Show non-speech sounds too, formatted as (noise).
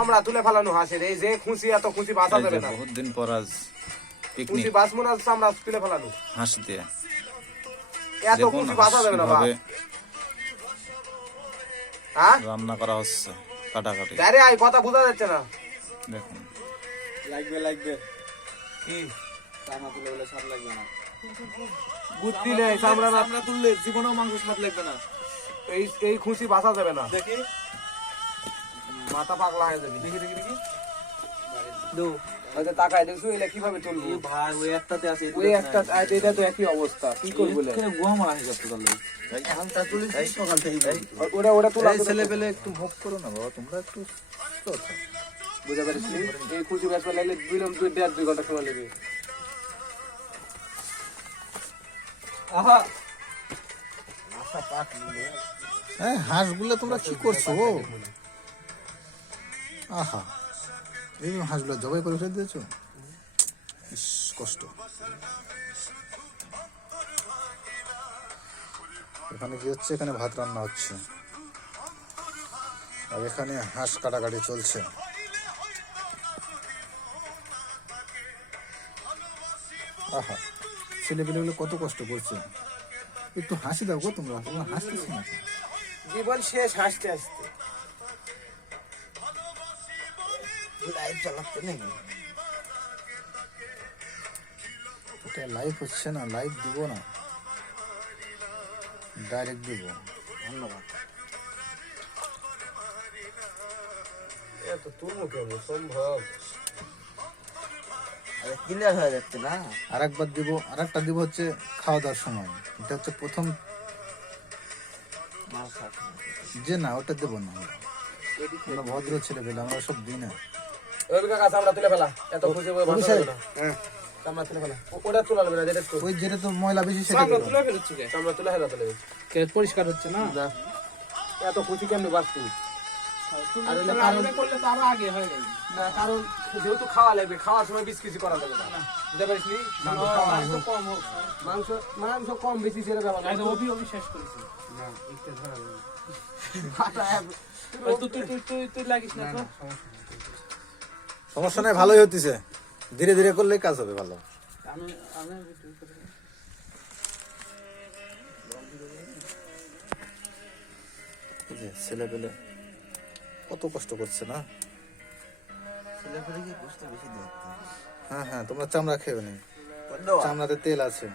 আমরা তুলে ফেলানো হাসের এই যে খুশি এত খুশি বাঁচা যাবে না। বহুত দিন পর আজ পিকনিক খুশি বাঁচবো না আমরা তুলে ফেলানো। হাঁস দিয়ে। এত দেখুন খুশি বাঁচা যাবে না হ্যাঁ রান্না করা হচ্ছে কাটাকাটি। আরে আই কথা বোঝা যাচ্ছে না। দেখুন। লাগবে লাগবে। কি? চামড়া তুলে বলে স্বাদ লাগবে না। বুদ্ধি নেই চামড়া না তুললে জীবনেও মাংস স্বাদ লাগবে না। এই এই খুশি বাঁচা যাবে না। দেখি। মাথা পাগলা হয়ে যাবে। দেখি দেখি দেখি। দু হয়তো তাকায় দেখছ এলে কীভাবে তুলবো ভাই ওই একটাতে আছে ওই একটা এটা তো একই অবস্থা কি করব বলে? মারা হয়ে যাচ্ছে তাহলে। সকাল থেকে ওটা ওটা তোলা ছেলে পেলে একটু মুখ করো না বাবা তোমরা একটু বুঝতে পারিস এই খুশি বাঁচতে লাগলে দুই দুই দেড় দুই ঘণ্টা সময় লাগবে। আহা! হ্যাঁ হাঁসগুলো তোমরা কি করছ? আহা, এই হাঁসগুলো জবাই করে ফেলে দিয়েছ? ইস, কষ্ট। এখানে কি হচ্ছে? এখানে ভাত রান্না হচ্ছে। আর এখানে হাঁস কাটাকাটি চলছে। আহা, ছেলেপেলেগুলো কত কষ্ট করছে। একটু হাসি দাও গো তোমরা। তোমরা হাসতেছো না জীবন শেষ, হাসতে হাসতে। লাইফ চালাতে নেই এটা লাইভ হচ্ছে না লাইভ দিব না। ডাইরেক্ট দিব। ধন্যবাদ। এত তুলবো কেন সম্ভব। ক্লিয়ার হয়ে যাচ্ছে না। আর একবার দিব আর একটা দিব হচ্ছে খাওয়া দাওয়ার সময়। এটা হচ্ছে প্রথম যে না ওটা দেবো না। আমরা। ভদ্র ছেলে পেলে আমরা সব দিই না কাকা চামড়া তুলে ফেলা। এত না। হ্যাঁ। চামড়া তুলে ফেলা। ওটা তোলা লাগবে না যেটা ওই যেটা তো ময়লা বেশি সেটা চামড়া তুলে ফেলছি চামড়া তুলে ফেলা তুলে পরিষ্কার হচ্ছে না? এত খুশি কেমনি আর হইলে কারণ না কারণ যেহেতু খাওয়া লাগবে খাওয়ার সময় বেশি কিছু করা লাগবে না। বুঝতে পারিস নি মাংস খাওয়া মাংস মাংস কম বেশি সেটা (laughs) না। না, এটা ধরা। যাবে না। সমস্যা নাই ভালোই হতেছে ধীরে ধীরে করলে কাজ হবে ভালো। ছেলে পেলে কত কষ্ট করছে না? হ্যাঁ হ্যাঁ তোমরা চামড়া খেয়ে নি চামড়াতে তেল আছে।